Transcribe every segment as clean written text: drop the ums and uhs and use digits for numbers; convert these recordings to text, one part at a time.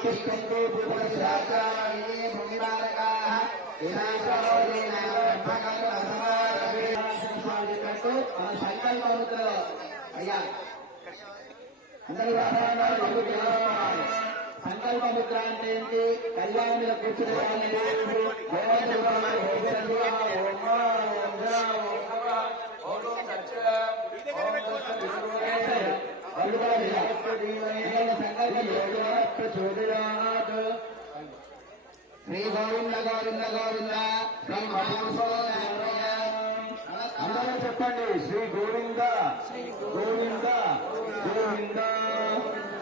उत्तिष्ठन्तु पूर्वशास्त्राणि भूमिबालकाः సంకల్పముతో అయ్యా అందరూ సంకల్పముద్ర అంటే ఏంటి? కళ్యాణం మీద కూర్చునే శ్రీ గోవింద గోవింద గోవింద అందరూ చెప్పండి. శ్రీ గోవింద గోవింద గోవింద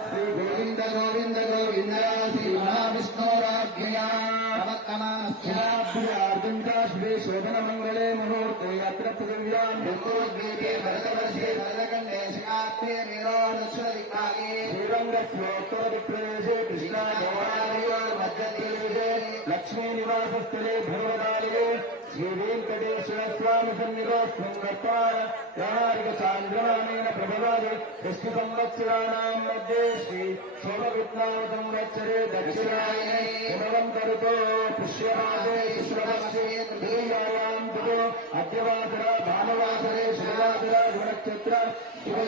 శ్రీ గోవింద గోవింద గోవింద శ్రీ మహావిష్ణోరాజ్ఞయా శ్రీ శోభన మంగళే ముహూర్తే అత్ర పృథివ్యాం ఋతుద్వీపే భరతవర్షే భరతఖండే శిఖార్థే నిరోధశ్వరికాగే శ్రీరంగస్యోత్తరదిక్ప్రదేశే కృష్ణా గోదావరియోర్ మధ్యప్రదేశే లక్ష్మీ నివాసస్థలే భగవదాలయే శ్రీ వెంకటేశ్వర స్వామి సన్నిధోస్వం వ్యాహారిక చాంద్రమానేన ప్రభవాది కృష్ణ సంవత్సరాణాం మధ్యే శ్రీ శోభవిత్నామ సంవత్సరే దక్షిణాయనే హిమవంతరుతో పుష్యమాసే శుక్లపక్షే తృతీయాయాం అద్యవాసర భానువాసరే శుభవాసర గుణక్షత్ర శుభ